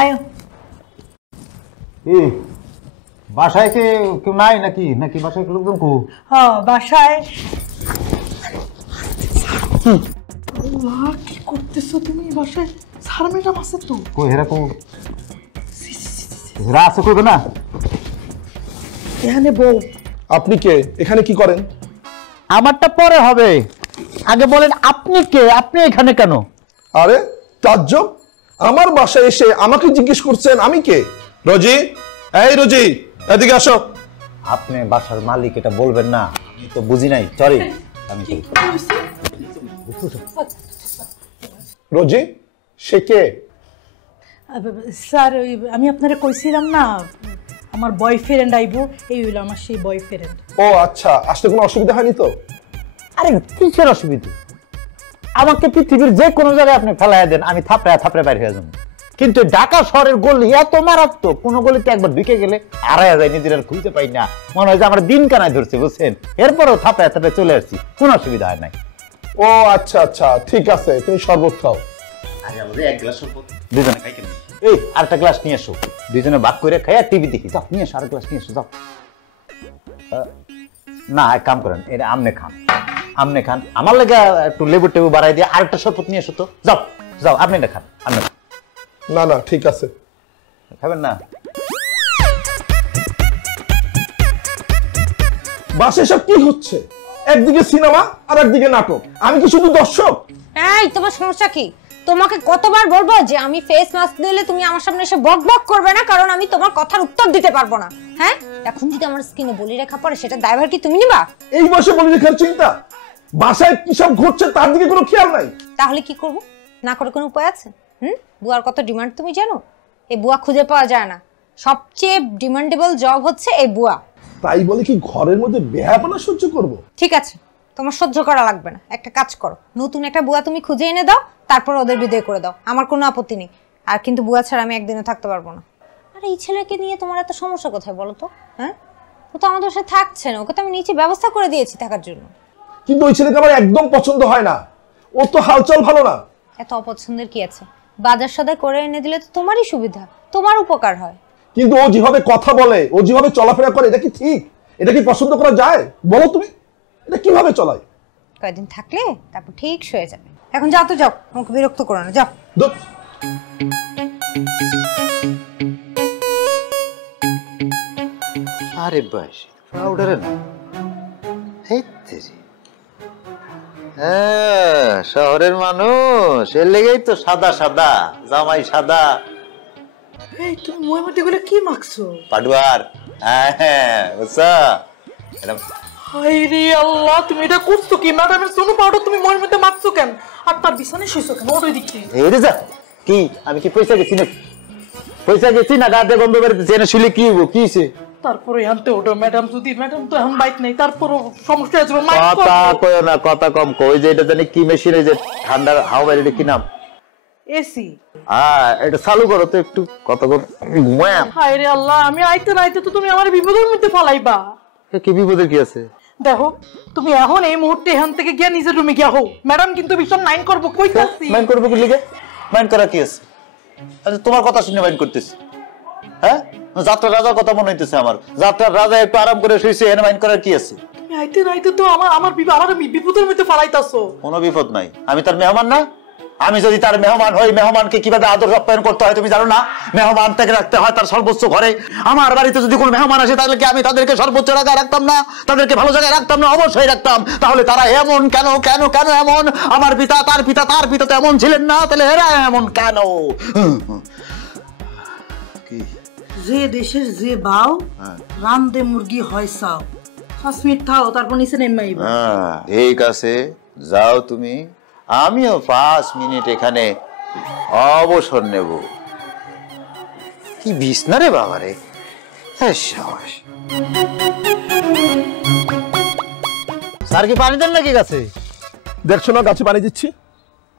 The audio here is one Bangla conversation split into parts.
আয়ো। বাসায় কেউ নাই নাকি নাকি বাসায় লোকজন কো? হ্যাঁ বাসায়। কি করতেছো তুমি বাসায়? স্যার ম্যাডাম আছে তো? কই এরকম এরা আছে কইবে না? এখানে বউ। আপনি কে? এখানে কি করেন? আমারটা পরে হবে, আগে বলেন আপনি কে? আপনি এখানে কেন? আরে তাজ্জব, আমার বাসায় এসে আমাকে জিজ্ঞেস করছেন আমি কে? রোজি, এই রোজি এদিকে আসো। আপনি বাসার মালিক, এটা বলবেন না? আমি তো বুঝি নাই, সরি। আমি রোজি, সে কে? স্যার আমি আপনারে কইছিলাম না আমার বয়ফ্রেন্ড আইবো, এই হইলো আমার সেই বয়ফ্রেন্ড। ও আচ্ছা, আসতে কোনো অসুবিধা হয়নি তো? আরে কিসের অসুবিধা? আমাকে পৃথিবীর যে কোনো জায়গায় আপনি ফেলাই দেন, আমি থাপড়ে থাপড়ে বাইরে হয়ে যাবো। কিন্তু ঢাকা শহরের গলি এত মারাত্মক, কোনো গলিতে একবার ঢুকে গেলে হারায় যায়, নিজের আর খুঁজতে পাই না, মনে হয় যে আমার দিন কানায় ধরছে, বুঝছেন? এরপরেও থাপড়ে থাপড়ে চলে আসছি, কোনো অসুবিধা হয় নাই। ও আচ্ছা আচ্ছা, ঠিক আছে, তুমি শরবত খাও। দুজনে খাই কেন? এই আরেকটা গ্লাস নিয়ে এসো, দুজনে ভাগ করে খাই আর টিভি দেখি। যাও নিয়ে এসো, আরেক গ্লাস নিয়ে এসো, যাও। না এক কাম করেন, এটা আমনে খান, আমনে খান। আমার লেগে একটু লেবু টেবু বাড়াই দিয়ে আরেকটা শরবত নিয়ে এসো তো। যাও যাও, আপনি এটা খান, আপনি। না না ঠিক আছে। খাবেন না? বাসায় সব কি হচ্ছে? একদিকে সিনেমা আর একদিকে নাটক, আমি কি শুধু দর্শক? এই তোমার সমস্যা কি? তোমাকে কতবার বলবো যে আমি ফেস মাস্ক দিলে তুমি আমার সামনে এসে বক বক করবে না, কারণ আমি তোমার কথার উত্তর দিতে পারবো না। হ্যাঁ, এখন যদি আমার স্কিনে বলি রেখা পড়ে সেটা দায়ভার কি তুমি নিবা? এই বয়সে বলি রেখার চিন্তা? বাসায় কি সব ঘটছে তার দিকে কোনো খেয়াল নাই? তাহলে কি করব? না করে কোনো উপায় আছে? বুয়ার কত ডিমান্ড তুমি জানো? এই বুয়া খুঁজে পাওয়া যায় না, সবচেয়ে ডিমান্ডেবল জব হচ্ছে এই বুয়া। তাই বলে কি ঘরের মধ্যে বেহাপনা সহ্য করব? ঠিক আছে, তোমার সহ্য করা লাগবে না, একটা কাজ করো, নতুন একটা বুয়া তুমি খুঁজে এনে দাও, তারপর ওদের বিদায় করে দাও, আমার কোনো আপত্তি নেই। আর কিন্তু বুয়া ছাড়া আমি একদিনও থাকতে পারবো না। আর এই ছেলেকে নিয়ে তোমার এত সমস্যা কোথায় বলো তো? হ্যাঁ, ও তো আমাদের সাথে থাকছে না, ওকে তো আমি নিচে ব্যবস্থা করে দিয়েছি থাকার জন্য। কিন্তু ওই ছেলেকে আমার একদম পছন্দ হয় না, ও তো হালচাল ভালো না। এত অপছন্দের কি আছে? বাজার সদাই করে এনে দিলে তো তোমারই সুবিধা, তোমার উপকার হয়। কিন্তু ও যেভাবে কথা বলে, ও যেভাবে চলাফেরা করে, এটা কি ঠিক? এটা কি পছন্দ করা যায় বলো তুমি? এটা কিভাবে চলায়? কয়েকদিন থাকলে তারপর ঠিক হয়ে যাবে। এখন যাও তো, যাও, আমাকে বিরক্ত করো না, যাও। আরে বাস পাউডারে না, শহরের মানুষ এর লেগেই তো সাদা সাদা, জামাই সাদা। এই তুমি মুয়ের মধ্যে এগুলো কি মাখছো? পাডুয়ার। হ্যাঁ বুঝছো? হায় রে আল্লাহ, তুমি এটা করছো কি? ম্যাডামের সোনো পাউডার তুমি মুয়ের মধ্যে মাখছো কেন? আর তার বিছানায় শুইছো কেন? ওই দিকে এই রে যা, কি আমি কি পয়সা গেছি না? পয়সা গেছি না? গাদে গন্ধ বেরোতেছে, এনে শুলে কি হইব? কি হইছে? তারপরে আনতে ওটা ম্যাডাম, যদি ম্যাডাম তো এখন বাইক নেই, তারপরও সমস্যা আছে। কথা কইও না, কথা কম কই। যে এটা জানি কি মেশিন, এই যে ঠান্ডা হাওয়া বাইরে, কি নাম? এসি। এটা চালু করো তো একটু, কথা কম ঘুমায়। হায় রে আল্লাহ, আমি আইতে নাইতে তো তুমি আমার বিপদের মধ্যে ফালাইবা। কি বিপদের কি আছে? দেখো তুমি এখন এই মুহূর্তে এখান থেকে গিয়ে নিজের রুমে গিয়া হোক, ম্যাডাম কিন্তু ভীষণ মাইন্ড করবো কইতাছি। মাইন্ড করবো কি লিগে? মাইন্ড করা কি আছে? আচ্ছা তোমার কথা শুনে মাইন্ড করতেছি? হ্যাঁ, যাত্রার রাজার কথা মনে হইতেছে আমার। যাত্রার রাজা একটু আরাম করে শুইছে, এনে মাইন্ড করার কি আছে? তুমি আইতে নাইতে তো আমার বিপদের মধ্যে ফালাইতাছো। কোনো বিপদ নাই, আমি তার মেহমান না? আমি যদি তার মেহমান হই, মেহমানকে কিভাবে আদর আপ্যায়ন করতে হয় তুমি জানো না? মেহমান থেকে রাখতে হয় তার সর্বোচ্চ ঘরে। আমার বাড়িতে যদি কোনো মেহমান আসে, তাহলে কি আমি তাদেরকে সর্বোচ্চ জায়গায় রাখতাম না? তাদেরকে ভালো জায়গায় রাখতাম না? অবশ্যই রাখতাম। তাহলে তারা এমন কেন? কেন কেন এমন? আমার পিতা, তার পিতা, তার পিতা তো এমন ছিলেন না, তাহলে এরা এমন কেন? যে দেশের যে বাও রান্দে মুরগি হয় চাও। 5 মিনিট থাও, তারপর নিচে নেমে আইবা। ঠিক আছে, যাও তুমি। আমিও 5 মিনিট এখানে অবসর নেব। কি বিছনা রে বাবা রে! স্যার কি পানি দেন নাকি গাছে? দেখছো না গাছে পানি দিচ্ছি।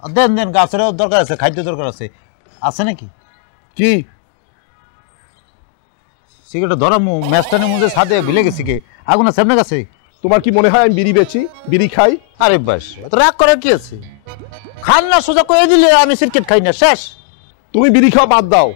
দেন দেন, গাছেরও দরকার আছে, খাদ্য দরকার আছে। আছে নাকি? কি সিগারেট ধরা ম্যাচটানের মধ্যে ছাদে ভিলে গেছি কে? আগুন আছে আপনার কাছে? তোমার কি মনে হয় আমি বিড়ি বেচি, বিড়ি খাই? আরে বাস, রাগ করার কি আছে? খান না, সোজা কয়ে দিলে আমি সিগারেট খাই না, শেষ। তুমি বিড়ি খাওয়া বাদ দাও,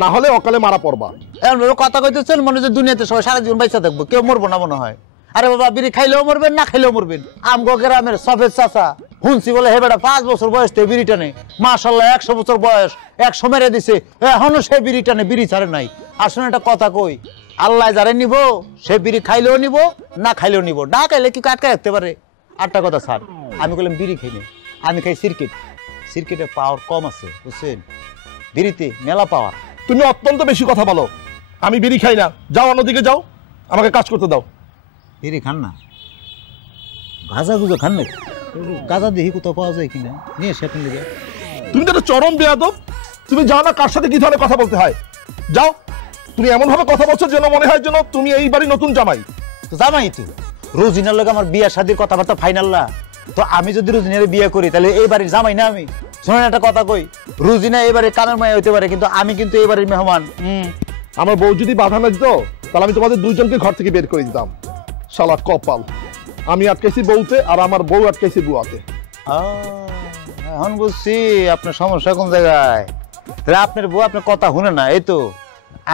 না হলে অকালে মারা পড়বা। এমন কথা কইতেছেন মনে হচ্ছে দুনিয়াতে সবাই সারা জীবন বাইচা থাকবো, কেউ মরবো না মনে হয়। আরে বাবা, বিড়ি খাইলেও মরবেন, না খাইলেও মরবেন। আমগো গ্রামের সফেদ চাচা শুনছি বলে হে বেটা 5 বছর বয়স থেকে বিড়ি টানে, মাশাআল্লাহ 100 বছর বয়স, 100 মেরে দিছে, এখনো সে বিড়ি টানে, বিড়ি ছাড়ে নাই। আসলে একটা কথা কই, আল্লাহ যারে নিব সে বিড়ি খাইলেও নিব, না খাইলেও নিব, না খাইলে কি আটকে রাখতে পারে? আটটা কথা স্যার, আমি বললাম বিড়ি খাই না, আমি খাই সিরকেট। সিরকেটে পাওয়ার কম আছে বুঝছেন, বিড়িতে মেলা পাওয়ার। তুমি অত্যন্ত বেশি কথা বলো। আমি বিড়ি খাই না, যাও অন্যদিকে যাও, আমাকে কাজ করতে দাও। বিড়ি খান না, গাঁজা গুজো খান না? গাঁজা দেখি কোথাও পাওয়া যায় কিনা, নিয়ে এসে আপনি লেগে। তুমি তো একটা চরম বেয়াদব, তুমি জানো না কার সাথে কি ধরনের কথা বলতে হয়। যাও, তুমি এমন ভাবে কথা বলছো যেন মনে হয় যেন তুমি এই বাড়ি নতুন জামাই। তো জামাই তো রোজিনার লগে আমার বিয়া শাদির কথাবার্তা ফাইনাল না, তো আমি যদি রোজিনারে বিয়ে করি তাহলে এই বাড়ির জামাই না আমি? শোনেন একটা কথা কই, রোজিনা এই বাড়ির কামের মায়া হইতে পারে, কিন্তু আমি কিন্তু এই বাড়ির মেহমান। আমার বউ যদি বাধা না দিত তাহলে আমি তোমাদের দুইজনকে ঘর থেকে বের করে দিতাম। শালা কপাল, আমি আটকাইছি বউতে আর আমার বউ আটকাইছি বুয়াতে। এখন বুঝছি আপনার সমস্যা কোন জায়গায়। আপনার বউ আপনার কথা শুনে না, এই তো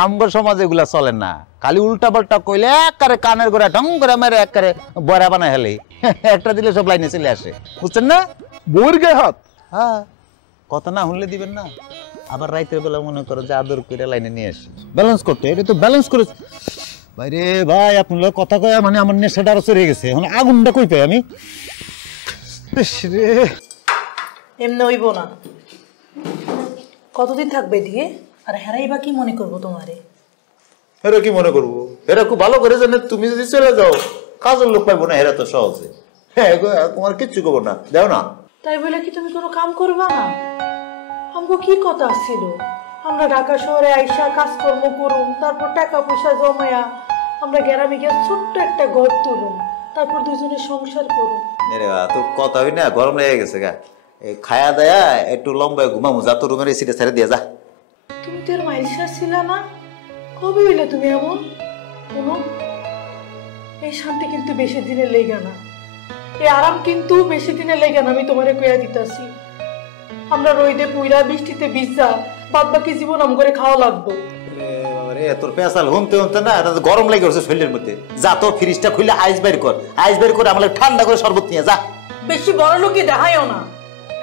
আমগর সমাজে এগুলা চলে না, খালি উল্টা পাল্টা কইলে একবারে কানের গোড়া ঢং করে মেরে একবারে বড়া বানায় হেলে, একটা দিলে সব লাইনে চলে আসে, বুঝছেন না? বউয়ের গায়ে হাত? হ্যাঁ, কথা না শুনলে দিবেন না, আবার রাইতের বেলা মনে করো যে আদর করে লাইনে নিয়ে আসে ব্যালেন্স করতে। এটা তো ব্যালেন্স করে ভাইরে ভাই, আপনার কথা কয়া মানে আমার নেশাটা আরো চড়ে গেছে, এখন আগুনটা কই পাই আমি? এমনি হইব না, কতদিন থাকবে দিয়ে? আর হেরাই বা কি মনে করবো তোমারে? এরা কি মনে করবো? এরা খুব ভালো করে জানে তুমি যদি চলে যাও কাজের লোক পাইবো না, এরা তো সহজে। হ্যাঁ, তোমার কিচ্ছু করবো না, দেও না। তাই বলে কি তুমি কোনো কাম করবা না? আমগো কি কথা ছিল, আমরা ঢাকা শহরে আইসা কাজকর্ম করুম, তারপর টাকা পয়সা জমায়া আমরা গ্রামে গিয়ে ছোট্ট একটা ঘর তুলুম, তারপর দুজনে সংসার করুম। তোর কথা হই না, গরম লেগে গেছে গা, খায়া দেয়া একটু লম্বা ঘুমামু, যা তোর রুমের এসিটা ছেড়ে দিয়ে যা। তুমি তো এর মাইলসা ছিল না, কবে হইলে তুমি এমন? শোনো, এই শান্তি কিন্তু বেশি দিনে লেগে না, এই আরাম কিন্তু বেশি দিনে লেগে না, আমি তোমারে কইয়া দিতেছি। আমরা রইদে পুইরা বৃষ্টিতে ভিজা বাদ বাকি জীবন আম করে খাওয়া লাগবো। তোর পেঁচাল হুমতে হুমতে না গরম লেগে গেছে শরীরের মধ্যে, যা তো ফ্রিজটা খুলে আইস বের কর, আইস বের করে আমাকে ঠান্ডা করে শরবত নিয়ে যা। বেশি বড় লোকই দেখায়ও না।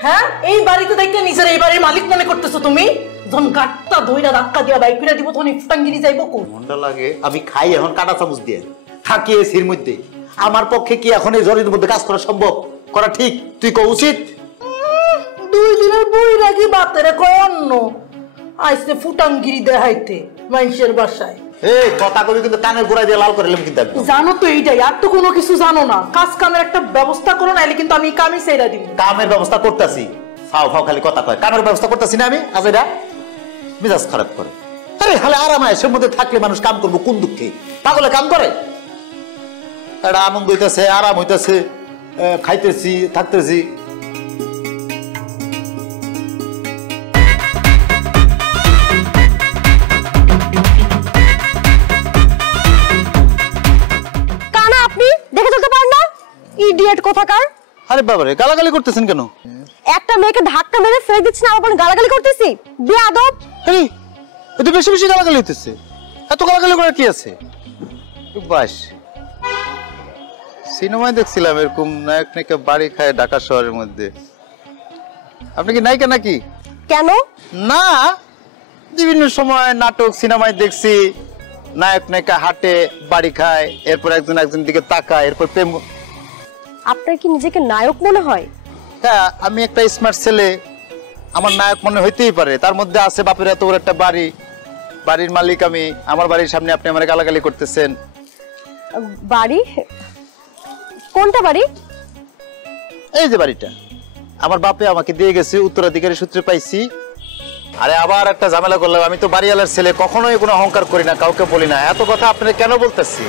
হ্যাঁ, এই বাড়িতে দেখতে নিজের এই বাড়ির মালিক মনে করতেছো তুমি? যখন গাটটা ধইরা ধাক্কা দিয়া বাইক ফিরা দিব তখন ফুটাঙ্গিরি যাইবো কোন? মনটা লাগে আমি খাই এখন কাটা চামচ দিয়ে, থাকি এসির মধ্যে। আমার পক্ষে কি এখন এই জ্বরের মধ্যে কাজ করা সম্ভব? করা ঠিক তুই কো উচিত? 2 দিনের বই রাখি বাতেরে কয় অন্য আইসে ফুটাঙ্গিরি দেখাইতে মানুষের বাসায়। এই কথা কবি কিন্তু কানের গোড়ায় দিয়ে লাল করে এলাম কিন্তু। জানো তো এইটাই, আর তো কোনো কিছু জানো না। কাজ কামের একটা ব্যবস্থা করো, নাইলে কিন্তু আমি কামই ছেড়ে দিব। কামের ব্যবস্থা করতেছি, ফাও ফাও খালি কথা কয়। কামের ব্যবস্থা করতেছি না আমি, আজ এটা মেজাজ খারাপ করে। আরে খালি আরাম আয়েশের মধ্যে থাকলে মানুষ কাম করবো কোন দুঃখে? পাগলে কাম করে, এটা আনন্দ হইতেছে, আরাম হইতেছে, খাইতেছি থাকতেছি। ইডিয়েট কোথাকার! আরে বাবারে, গালাগালি করতেছেন কেন? একটা মেয়েকে ধাক্কা মেরে ফেলে দিচ্ছেন, আবার গালাগালি করতেছি? বেয়াদব! এই এটা বেশি বেশি গালাগালি হইতেছে, এত গালাগালি করার কি আছে? বাস সিনেমায় দেখছিলাম এরকম নায়ক নায়িকা বাড়ি খায় ঢাকা শহরের মধ্যে। আপনি কি নায়িকা নাকি? কেন না, বিভিন্ন সময় নাটক সিনেমায় দেখছি নায়ক নায়িকা হাঁটে বাড়ি খায়, এরপর একজন একজন দিকে তাকায়, এরপর প্রেম। আপনার কি নিজেকে নায়ক মনে হয়? হ্যাঁ, আমি একটা স্মার্ট ছেলে, আমার নায়ক মনে হইতেই পারে। তার মধ্যে আছে বাপের এত বড় একটা বাড়ি, বাড়ির মালিক আমি, আমার বাড়ির সামনে আপনি আমার গালাগালি করতেছেন। বাড়ি? কোনটা বাড়ি? এই যে বাড়িটা আমার বাপে আমাকে দিয়ে গেছে, উত্তরাধিকারী সূত্রে পাইছি। আরে আবার একটা ঝামেলা করলাম, আমি তো বাড়িওয়ালার ছেলে, কখনোই কোনো অহংকার করি না, কাউকে বলি না। এত কথা আপনার কেন বলতেছি,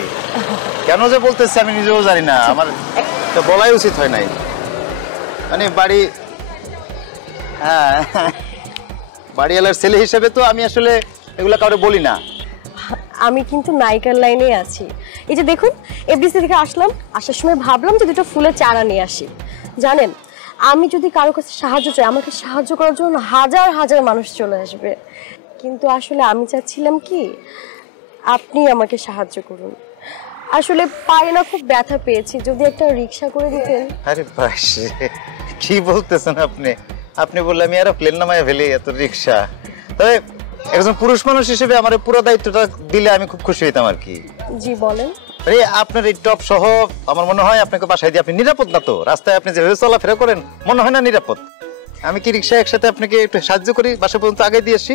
কেন যে বলতেছি আমি নিজেও জানি না, আমার বলাই উচিত হয় নাই। মানে বাড়ি, হ্যাঁ বাড়িওয়ালার ছেলে হিসেবে তো আমি আসলে এগুলা কাউকে বলি না। আমি কিন্তু নায়িকার লাইনে আছি। এই যে দেখুন, এফডিসি থেকে আসলাম, আসার সময় ভাবলাম যে দুটো ফুলের চারা নিয়ে আসি। জানেন, আমি যদি কারো কাছে সাহায্য চাই, আমাকে সাহায্য করার জন্য হাজার হাজার মানুষ চলে আসবে। কিন্তু আসলে আমি চাচ্ছিলাম কি আপনি আমাকে সাহায্য করুন। আসলে পায়ে না খুব ব্যথা পেয়েছি, যদি একটা রিক্সা করে দিতেন। আরে বাস, কি বলতেছেন আপনি? আপনি বললে আমি আর প্লেন নামায় ফেলি, এত রিক্সা? তবে একজন পুরুষ মানুষ হিসেবে আমার পুরো দায়িত্বটা দিলে আমি খুব খুশি হইতাম আর কি। জি বলেন। আরে আপনার এই টপ সহ আমার মনে হয় আপনাকে বাসায় দিয়ে আপনি নিরাপদ না তো? রাস্তায় আপনি যেভাবে চলাফেরা করেন মনে হয় না নিরাপদ। আমি কি রিক্সা একসাথে আপনাকে একটু সাহায্য করি, বাসা পর্যন্ত আগে দিয়ে আসি?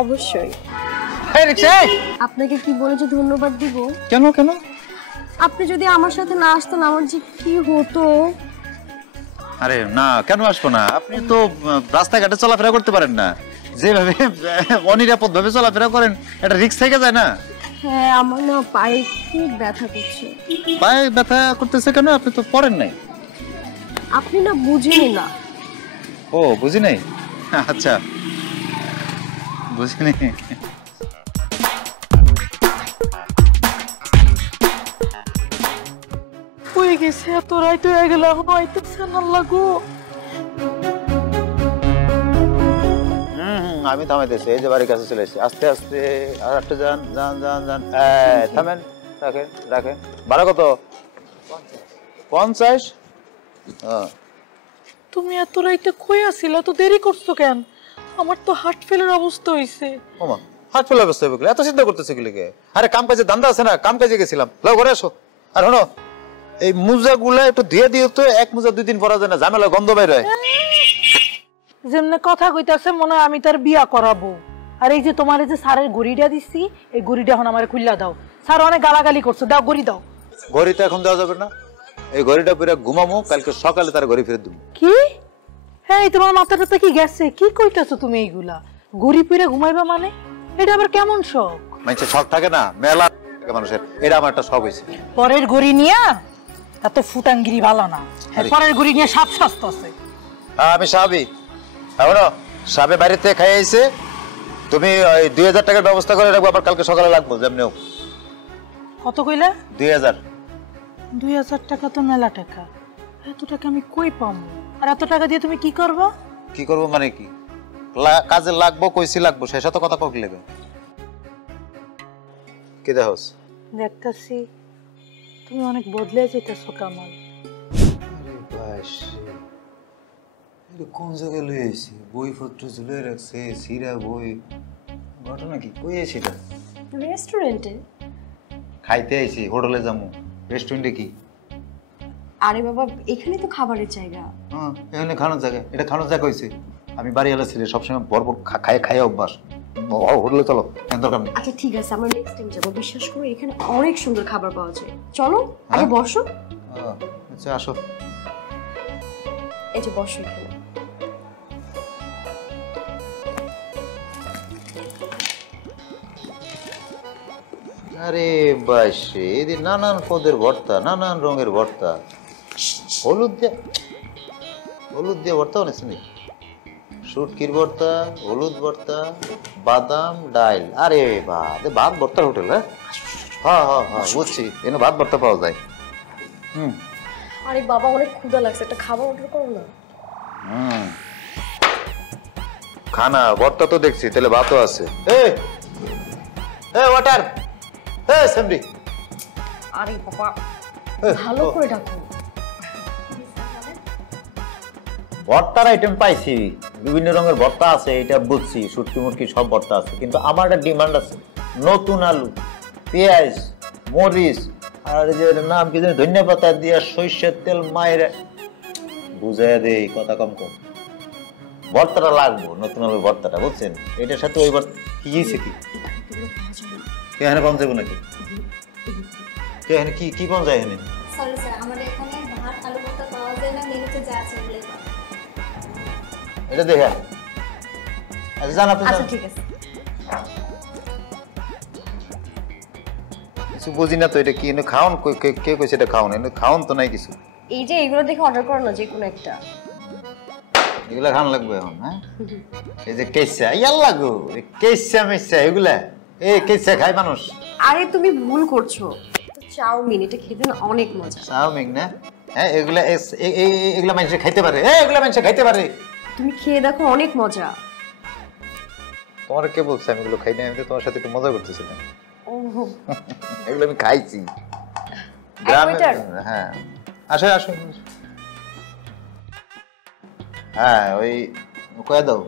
অবশ্যই। রিক্সা আপনাকে কি বলে যে ধন্যবাদ দিব? কেন কেন? আপনি যদি আমার সাথে না আসতেন আমার যে কি হতো। আরে না, কেন আসবো না? আপনি তো রাস্তাঘাটে চলাফেরা করতে পারেন না, যেভাবে অনিরাপদ ভাবে চলাফেরা করেন এটা রিস্ক থেকে যায় না? হ্যাঁ, আমার না পায়ে খুব ব্যথা করছে। পায়ে ব্যথা করতেছে কেন? আপনি তো পড়েন নাই। আপনি না বুঝেনি না। ও বুঝি নাই, আচ্ছা বুঝি নাই। হয়ে গেছে, এত রাইত হয়ে গেল, এখনো আইতেছে না লাগো। আমি থামাইতেছি, এই যে বাড়ির কাছে চলে এসেছি। আস্তে আস্তে আর একটা যান যান যান যান। থামেন, রাখেন রাখেন। ভাড়া কত? 50। তুমি এত রাইতে কই আছিলা? তো দেরি করছো কেন? আমার তো হার্ট ফেলের অবস্থা হইছে। ওমা, হার্ট ফেল অবস্থা হবে? এত চিন্তা করতেছে কি লিখে? আরে কাম কাজে ধান্দা আছে না, কাম কাজে গেছিলাম। লাও ঘরে আসো। আর শোনো, এই মুজা গুলা একটু ধুয়ে দিও তো, এক মুজা 2 দিন পরা যায় না, ঝামেলা গন্ধ বের হয়। যেমনে কথা কইতাছে মনে হয় আমি তার বিয়া করাবো। আর এই যে তোমার এই যে স্যারের গড়িটা দিছি, এই গড়িটা এখন আমার খুললা দাও। স্যার অনেক গালাগালি করছে, দাও গড়ি দাও। ঘড়ি তো এখন দেওয়া যাবে না, এই ঘড়িটা পুরো ঘুমামো, কালকে সকালে তার ঘড়ি ফেরত দেবো। কি? হ্যাঁ, তোমার মাথাটা কি গেছে? কি কইতাছো তুমি এইগুলা? গড়ি পুরে ঘুমাইবা মানে? এটা আবার কেমন শখ? মানুষের শখ থাকে না, মেলা মানুষের। এটা আমার একটা শখ হয়েছে। পরের গড়ি নিয়া এত ফুটাঙ্গিরি ভালো না। পরের গড়ি নিয়ে সাপ স্বাস্থ্য আছে। আমি সাহাবি। এখনো সাবে বাড়িতে খাই আইছে, তুমি ওই 2000 টাকার ব্যবস্থা করে রাখবো, আবার কালকে সকালে লাগবো যেমনি হোক। কত কইলা? 2000। 2000 টাকা তো মেলা টাকা। এত টাকা আমি কই পাবো? আর এত টাকা দিয়ে তুমি কি করবা? কি করবো মানে কি? কাজে লাগবো, কইছি লাগবো, সে সাথে কথা কই লেগে? কি দেখোস? দেখতাছি তুমি অনেক বদলে যেতেছো কামাল। কোন জায়গায় লই আইছি? বইপত্র ঝুলে রাখছে, সিরা বই। ঘটনা কি? কই আইছি? রেস্টুরেন্টে খাইতে আইছি, হোটেলে যাবো। রেস্টুরেন্টে কি? আরে বাবা, এখানে তো খাবারের জায়গা। হ্যাঁ, এখানে খানোর জায়গা। এটা খানোর জায়গা হয়েছে? আমি বাড়িওয়ালা ছেলে, সবসময় বরবর খাই অভ্যাস। হোটেলে চলো, দরকার নেই। আচ্ছা ঠিক আছে, আমরা নেক্সট টাইম যাবো। বিশ্বাস করো এখানে অনেক সুন্দর খাবার পাওয়া যায়। চলো আগে বসো। আচ্ছা আসো। এই যে বসো এখানে। আরে বাস, এদিন নানান পদের ভর্তা, নানান রঙের ভর্তা। হলুদ দিয়ে ভর্তা অনেক শুনি। শুটকির ভর্তা, হলুদ ভর্তা, বাদাম ডাইল। আরে ভাত ভর্তার হোটেল? হ্যাঁ হ্যাঁ হ্যাঁ বুঝছি, এনে ভাত ভর্তা পাওয়া যায়। আরে বাবা, অনেক ক্ষুধা লাগছে, একটা খাবার অর্ডার করো না। খানা ভর্তা তো দেখছি, তাহলে ভাতও আছে। ওয়াটার। সেমরি। আরে বাবা, ভালো করে ডাকো। ভর্তার আইটেম পাইছি, বিভিন্ন রঙের ভর্তা আছে, এটা বুঝছি। শুটকি মুটকি সব ভর্তা আছে, কিন্তু আমার একটা ডিমান্ড আছে। নতুন আলু, পেঁয়াজ, মরিচ, আর যে নাম কি জানি, ধনিয়া পাতা দিয়া সরিষার তেল মায়ের বুঝাইয়া দেই, কথা কম কম। ভর্তাটা লাগবো, নতুন আলুর ভর্তাটা, বুঝছেন? এটার সাথে ওই ভর্তা কি গিয়েছে কি? এখানে পাওয়া যাবো নাকি? এখানে কি পাওয়া যায়? এখানে সরি স্যার, আমাদের এখানে ভাত আলু ভর্তা পাওয়া যায় না, মেনুতে যা আছে বলে দাও। এটা দেখেন। আচ্ছা জান, আপনি আচ্ছা ঠিক আছে। কিছু বুঝি না তো, এটা কি খাওন? কে কইছে এটা খাওন? এনে খাওন তো নাই কিছু। এই যে এগুলো দেখে অর্ডার করো না, যে কোনো একটা। এগুলা খান লাগবে এখন? হ্যাঁ, এই যে কেসা ইয়াল্লা গো, কেসা মেসা এগুলা, কেসা খায় মানুষ? আরে তুমি ভুল করছো। চাউমিন, এটা খেতে না অনেক মজা। চাউমিন না? হ্যাঁ, এগুলা মানুষ খাইতে পারে? এগুলা মানুষ খাইতে পারে? তুমি খেয়ে দেখো, অনেক মজা। তোমার কে বলছে আমি এগুলো খাই না? আমি তো তোমার সাথে একটু মজা করতেছিলাম। এগুলো আমি খাইছি হ্যাঁ। আসো আসো। হ্যাঁ ওই কয়ে দাও।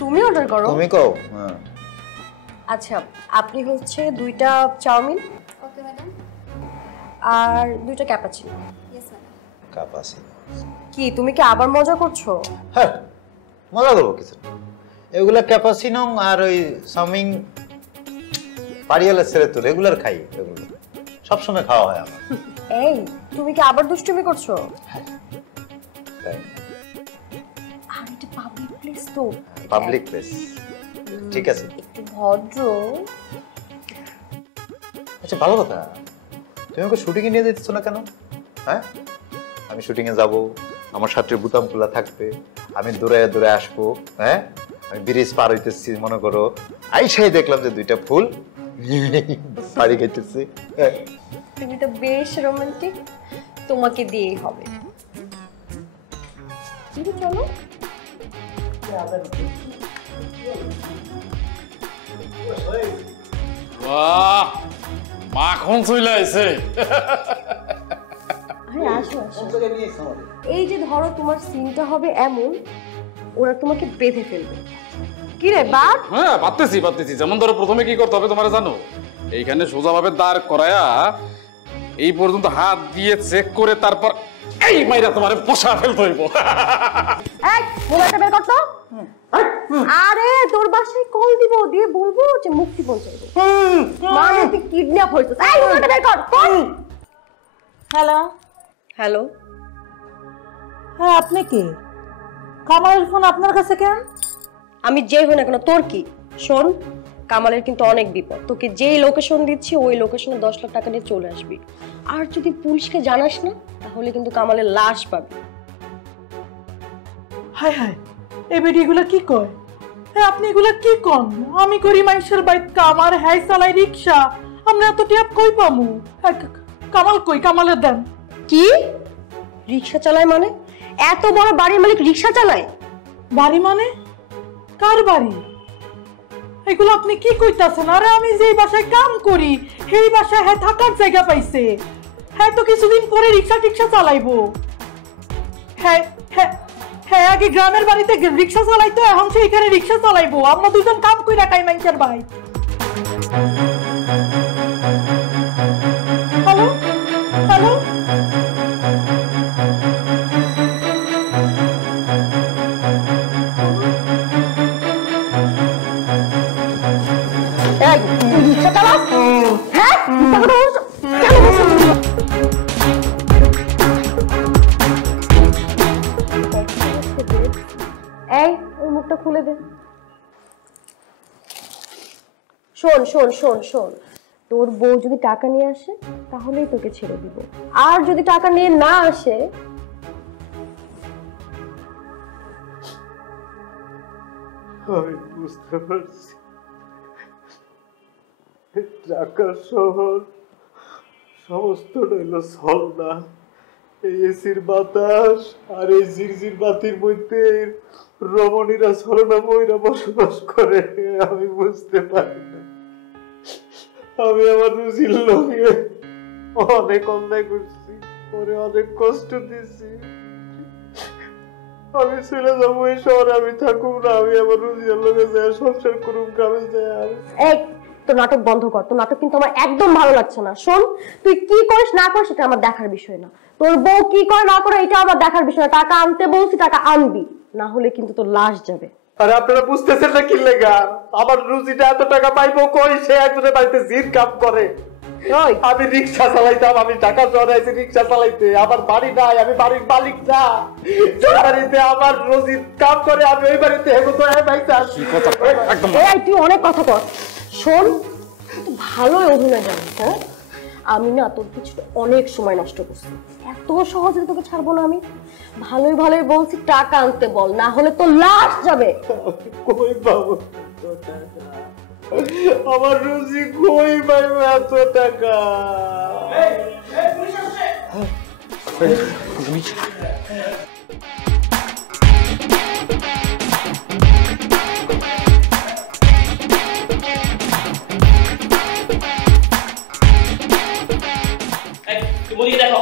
তুমি অর্ডার করো। তুমি কও। হ্যাঁ আচ্ছা আপনি হচ্ছে 2টা চাউমিন ওকে ম্যাডাম। আর 2টা ক্যাপাচিনো। Yes madam. ক্যাপাচিনো। কি তুমি কি আবার মজা করছো? হ্যাঁ মজা করবো কিছু। এগুলা ক্যাপাচিনো আর ওই চাউমিন পারিয়ালের ছেড়ে তো রেগুলার খাই, এগুলো সবসময় খাওয়া হয় আমার। এই তুমি কি আবার দুষ্টুমি করছো? তাই আর এটা পাবলিক প্লেস তো। পাবলিক প্লেস ঠিক আছে, একটু ভদ্র। আচ্ছা ভালো কথা, তুমি আমাকে শুটিং এ নিয়ে যেতেছো না কেন? হ্যাঁ আমি শুটিং এ যাব, আমার শার্টের বুতাম খোলা থাকবে, আমি দৌড়ে দৌড়ে আসবো। হ্যাঁ আমি ব্রিজ পার হইতেছি মনে করো, আইসাই দেখলাম যে 2টা ফুল বাড়ি খাইতেছি। তুমি তো বেশ রোমান্টিক, তোমাকে দিয়েই হবে। চলো বাহ মাখন চলে আইছে। আরে আসো আসো। এই যে ধরো তোমার সিনটা হবে এমন, ওরা তোমাকে বেঁধে ফেলবে। কি রে বাপ? হ্যাঁ পারতেছি। যেমন ধরো প্রথমে কি করতে হবে তোমরা জানো? এইখানে সোজাভাবে দাঁড় করায়া এই পর্যন্ত হাত দিয়ে চেক করে তারপর এই মাইরা তোমারে বসা ফেলতে হইব। এই মোবাইলটা বের কর তো। আরে তোর বাসায় কল দিব, দিয়ে বলবো যে মুক্তি পৌঁছাইবো। মানে তুই কিডন্যাপ হইছিস। এই মোবাইলটা বের কর ফোন। হ্যালো হ্যালো হ্যাঁ আপনি কি? কামালের ফোন আপনার কাছে কেন? আমি যেই হই না কেন তোর কি? শোন কামালের কিন্তু অনেক বিপদ, তোকে যেই লোকেশন দিচ্ছি ওই লোকেশনে 10 লাখ টাকা নিয়ে চলে আসবি। আর যদি পুলিশকে জানাস না তাহলে কিন্তু কামালের লাশ পাবি। হায় হায় এই বেডিগুলা কি কয়? হ্যাঁ আপনি এগুলা কি কন? আমি করি মানুষের বাইত কাম আর হ্যাঁ চালাই রিক্সা, আমরা এত ট্যাপ কই পামু? কামাল কই? কামালের দেন। কি রিক্সা চালায় মানে? এত বড় বাড়ির মালিক রিক্সা চালায়? বাড়ি মানে? কার বাড়ি? এগুলো আপনি কি কইতাছেন? আরে আমি যেই বাসায় কাম করি সেই বাসায় হ্যাঁ থাকার জায়গা পাইছে, হ্যাঁ তো কিছুদিন পরে রিক্সা টিক্সা চালাইবো। হ্যাঁ হ্যাঁ হ্যাঁ আগে গ্রামের বাড়িতে রিক্সা চালাইতো, এখন সে এখানে রিক্সা চালাইবো। আমরা দুজন কাম কইরা খাই মানুষের ভাই। হ্যালো হ্যালো রিক্সা চালাস? হ্যাঁ এই ওই মুখটা খুলে দে। শোন শোন শোন শোন, তোর বউ যদি টাকা নিয়ে আসে তাহলেই তোকে ছেড়ে দিব, আর যদি টাকা নিয়ে না আসে আমি বুঝতে পারছি ঢাকা শহর সমস্তটা হইলো ছলনা। এই এসির বাতাস আর এই ঝিরঝির বাতির মধ্যে রমণীরা ছলনা ময়রা বসবাস করে। আমি বুঝতে পারি না, আমি আমার রুজির লোকে অনেক অন্যায় করছি, ওরে অনেক কষ্ট দিছি। আমি চলে যাবো এই শহরে, আমি থাকুক না, আমি আমার রুজির লোকে যায় সংসার করুক, গ্রামে যায়। এই তোর নাটক বন্ধ কর, তোর নাটক কিন্তু আমার একদম ভালো লাগছে না। শোন তুই কি করিস না করিস সেটা আমার দেখার বিষয় না, তোর বউ কি করে না করে এটা আমার দেখার বিষয় না। টাকা আনতে বলছি, টাকা আনবি, না হলে কিন্তু তোর লাশ যাবে। আরে আপনারা বুঝতেছেন না কি লেগা? আমার রুজিটা এত টাকা পাইবো কই? সে একজনের বাড়িতে জির কাম করে, আমি রিক্সা চালাইতাম, আমি ঢাকা শহরে আইছি রিক্সা চালাইতে। আমার বাড়ি নাই, আমি বাড়ির মালিক না। যে বাড়িতে আমার রুজির কাম করে আমি ওই বাড়িতে হেগো তো একদম। এই তুই অনেক কথা কর। শোন তুই ভালোই অভিনয় জানিস। হ্যাঁ আমি না তোর পিছনে অনেক সময় নষ্ট করছি, এত সহজে তোকে ছাড়বো না আমি। ভালোই ভালোই বলছি টাকা আনতে বল, না হলে তোর লাশ যাবে। কই পাবো আমার রুজি? কই পাবো এত টাকা? তুমি ওদিকে দেখো